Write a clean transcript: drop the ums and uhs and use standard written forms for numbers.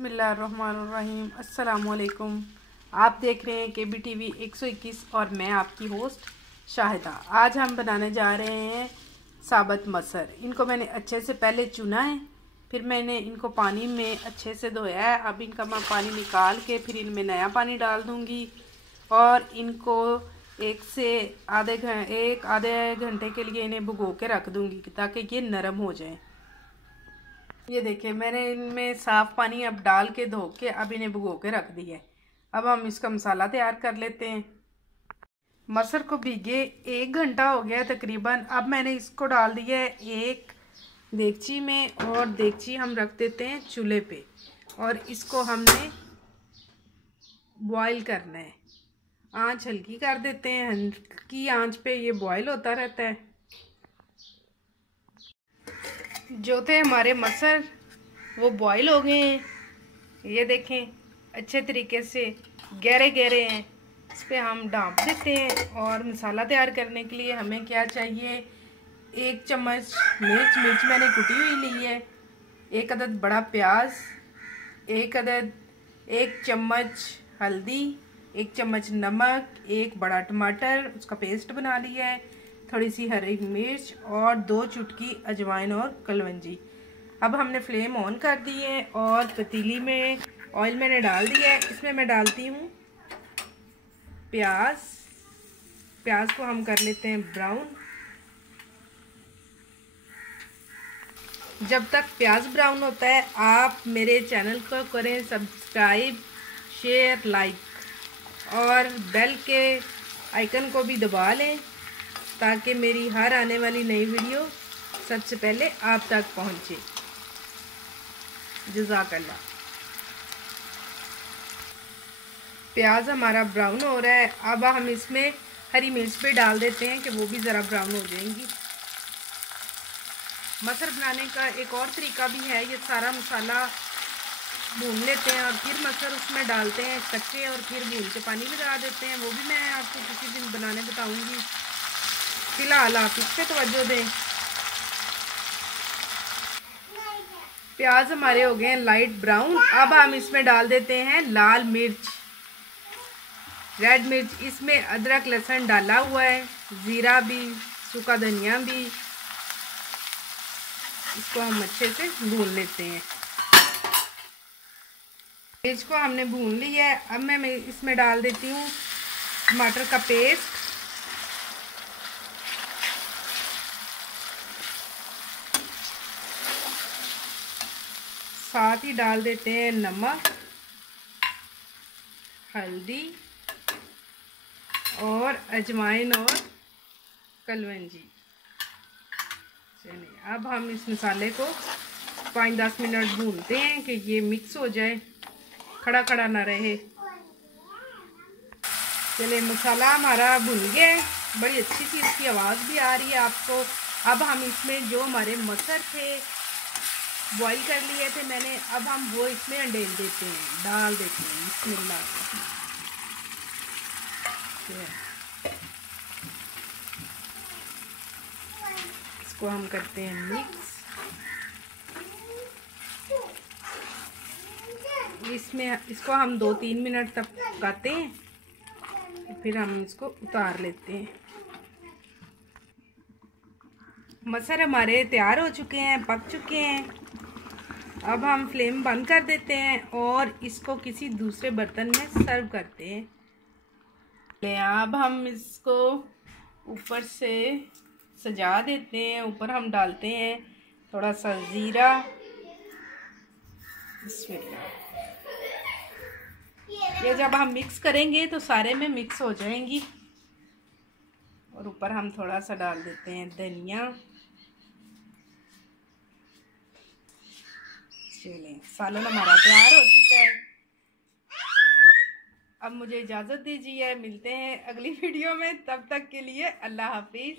बिस्मिल्लाहिर्रहमानिर्रहीम। अस्सलामुअलैकुम। आप देख रहे हैं KBTV 121 और मैं आपकी होस्ट शाहिदा। आज हम बनाने जा रहे हैं साबुत मसर। इनको मैंने अच्छे से पहले चुना है, फिर मैंने इनको पानी में अच्छे से धोया है। अब इनका मैं पानी निकाल के फिर इनमें नया पानी डाल दूँगी और इनको एक आधे घंटे के लिए इन्हें भिगो के रख दूँगी ताकि ये नरम हो जाए। ये देखिए मैंने इनमें साफ़ पानी अब डाल के धो के अब इन्हें भिगो के रख दिया है। अब हम इसका मसाला तैयार कर लेते हैं। मसर को भीगे 1 घंटा हो गया तकरीबन। अब मैंने इसको डाल दिया है एक देगची में और देगची हम रख देते हैं चूल्हे पे और इसको हमने बॉईल करना है। आंच हल्की कर देते हैं, हल्की आंच पे ये बॉईल होता रहता है। जो थे हमारे मसर वो बॉईल हो गए हैं। ये देखें अच्छे तरीके से गहरे गहरे हैं। इस पर हम ढाँप देते हैं और मसाला तैयार करने के लिए हमें क्या चाहिए, 1 चम्मच मिर्च मैंने कुटी हुई ली है, 1 अदद बड़ा प्याज, 1 चम्मच हल्दी, 1 चम्मच नमक, 1 बड़ा टमाटर उसका पेस्ट बना लिया है, थोड़ी सी हरी मिर्च और 2 चुटकी अजवाइन और कलवंजी। अब हमने फ्लेम ऑन कर दी है और पतीली में ऑयल मैंने डाल दिया है। इसमें मैं डालती हूँ प्याज को हम कर लेते हैं ब्राउन। जब तक प्याज ब्राउन होता है आप मेरे चैनल को करें सब्सक्राइब, शेयर, लाइक और बेल के आइकन को भी दबा लें ताकि मेरी हर आने वाली नई वीडियो सबसे पहले आप तक पहुंचे। जज़ाकल्लाह। प्याज हमारा ब्राउन हो रहा है। अब हम इसमें हरी मिर्च भी डाल देते हैं कि वो भी ज़रा ब्राउन हो जाएंगी। मसर बनाने का एक और तरीका भी है, ये सारा मसाला भून लेते हैं और फिर मसर उसमें डालते हैं कच्चे और फिर भून के पानी भी लगा देते हैं। वो भी मैं आपको किसी दिन बनाने बताऊंगी। फिलहाल आप इस पे तवज्जो दें। प्याज हमारे हो गए हैं लाइट ब्राउन। अब हम इसमें डाल देते हैं लाल मिर्च, रेड मिर्च। इसमें अदरक लहसुन डाला हुआ है, ज़ीरा भी, सूखा धनिया भी। इसको हम अच्छे से भून लेते हैं। मिर्च को हमने भून लिया है। अब मैं इसमें डाल देती हूँ टमाटर का पेस्ट, साथ ही डाल देते हैं नमक, हल्दी और अजवाइन और कलवंजी। चलिए अब हम इस मसाले को 5-10 मिनट भूनते हैं कि ये मिक्स हो जाए, खड़ा खड़ा ना रहे। चलिए मसाला हमारा भुन गया है, बड़ी अच्छी सी इसकी आवाज़ भी आ रही है आपको। अब हम इसमें जो हमारे मसर थे बॉईल कर लिए थे मैंने, अब हम वो इसमें डाल देते हैं। बिस्मिल्लाह। इसको हम करते हैं मिक्स। इसको हम 2-3 मिनट तक पकाते हैं, फिर हम इसको उतार लेते हैं। मसर हमारे तैयार हो चुके हैं, पक चुके हैं। अब हम फ्लेम बंद कर देते हैं और इसको किसी दूसरे बर्तन में सर्व करते हैं। अब हम इसको ऊपर से सजा देते हैं। ऊपर हम डालते हैं थोड़ा सा ज़ीरा। ये जब हम मिक्स करेंगे तो सारे में मिक्स हो जाएंगी। और ऊपर हम थोड़ा सा डाल देते हैं धनिया। चलिए सालन हमारा तैयार हो चुका है। अब मुझे इजाज़त दीजिए, मिलते हैं अगली वीडियो में। तब तक के लिए अल्लाह हाफिज़।